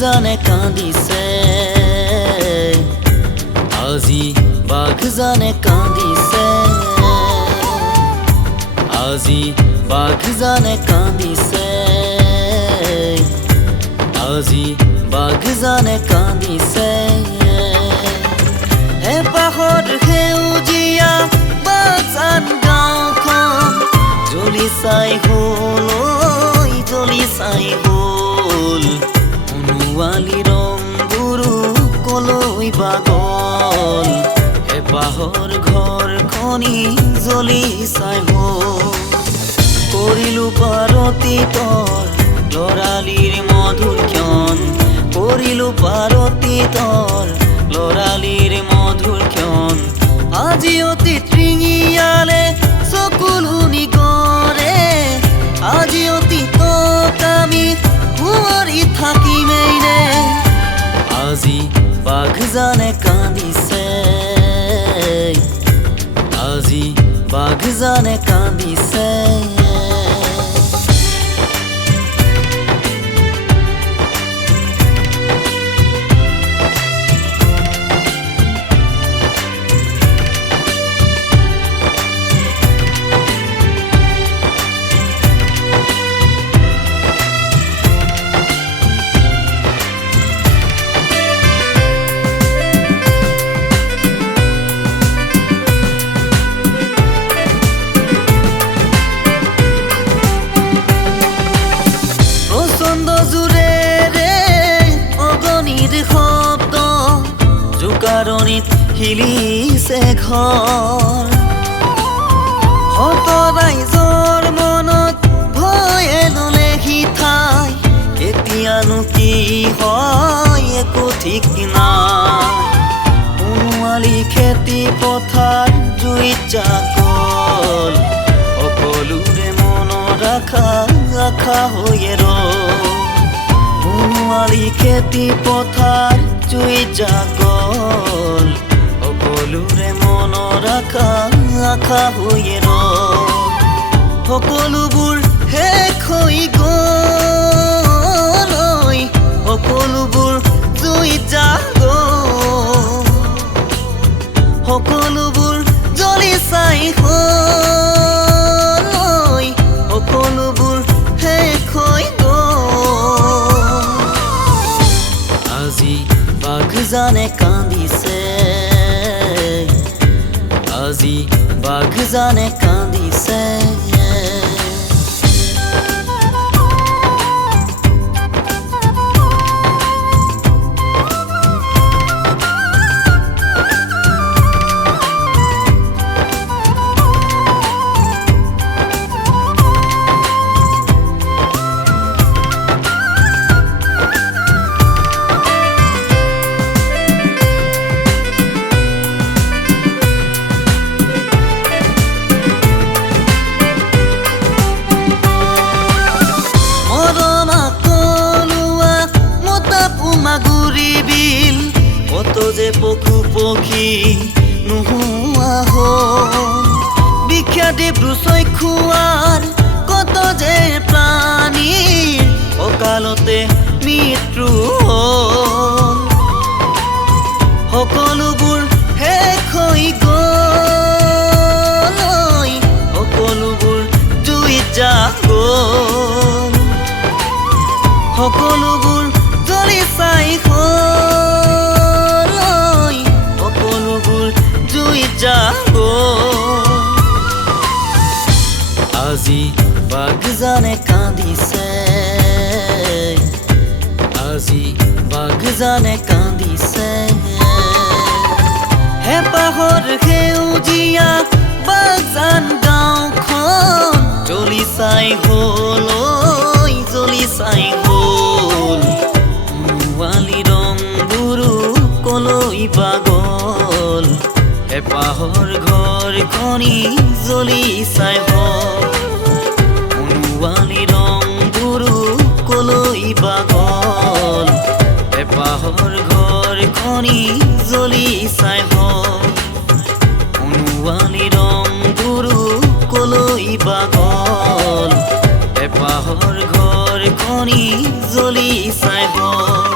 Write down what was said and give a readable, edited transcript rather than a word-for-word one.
জানে কান্দিছে আজি বাঘ জানে কান্দিছে আজি বাঘ জানে কান্দিছে আজি বাঘ জানে কান্দিছে হেঁপাহত সেউজীয়া বাগান গাঁওখন জ্বলি চাই হ'ল জ্বলি চাই হ'ল সোণোৱালী ৰংবোৰো কলৈ বা গ'ল হেঁপাহৰ ঘৰখনি জ্বলি চাই হ'ল কৰিলো পাৰতি তৰ লৰালিৰ মধুৰ ক্ষণ কৰিলো পাৰতি তৰ লৰালিৰ মধুৰ ক্ষণ আজি অতি তৃঙিয়ালে চকুলো নিগৰে আজি অতি আমি শুৱৰি থাকিমেই নে আজি বাঘ জানে কান্দিছে আজি বাঘ জানে কান্দিছে জোকাৰণিত হিলিছে ঘৰ হত ৰাইজৰ মনত ভয়ে ললেহি ঠাই কেতিয়ানো কি হয় একো ঠিক নাই সোণোৱালী খেতি পথাৰ জুইত জাগল সকলোৰে মনত আশা হৈয়ে ৰল সোণোৱালী খেতি পথাৰ জুইত জাগল সকলোৰে মনৰ আশা হৈয়ে ৰল সকলোবোৰ শেষ হৈ গ'ল সকলোবোৰ জুইত জাগল সকলোবোৰ জ্বলি চাই হ'ল সকলোবোৰ শেষ হৈ গ'ল আজি বাঘ জানে কান্দিছে আজি বাঘ জানে কান্দিছে যে পশু পক্ষী নোহোৱা হ'ল বিখ্যাত চক্ষুৱাৰ কত যে প্ৰাণীৰ অকালতে মৃত্যু হ'ল সকলোবোৰ শেষ হৈ গ'ল সকলোবোৰ জুইত জাগল সকলোবোৰ জ্বলি চাই আজি বাঘ জানে কান্দিছে আজি বাঘ জানে কান্দিছে হেঁপাহৰ সেউজীয়া বাগান গাঁওখন জ্বলি চাই হ'ল জ্বলি চাই হ'ল সোণোৱালী ৰংবোৰো কলৈ বা গ'ল হেঁপাহৰ ঘৰখনি জ্বলি চাই হ'ল সোণোৱালী ৰংবোৰো কলৈ বা গ'ল হেঁপাহৰ ঘৰখনি জ্বলি চাই হ'ল সোণোৱালী ৰংবোৰো কলৈ বা গ'ল হেঁপাহৰ ঘৰখনি জ্বলি চাই হ'ল।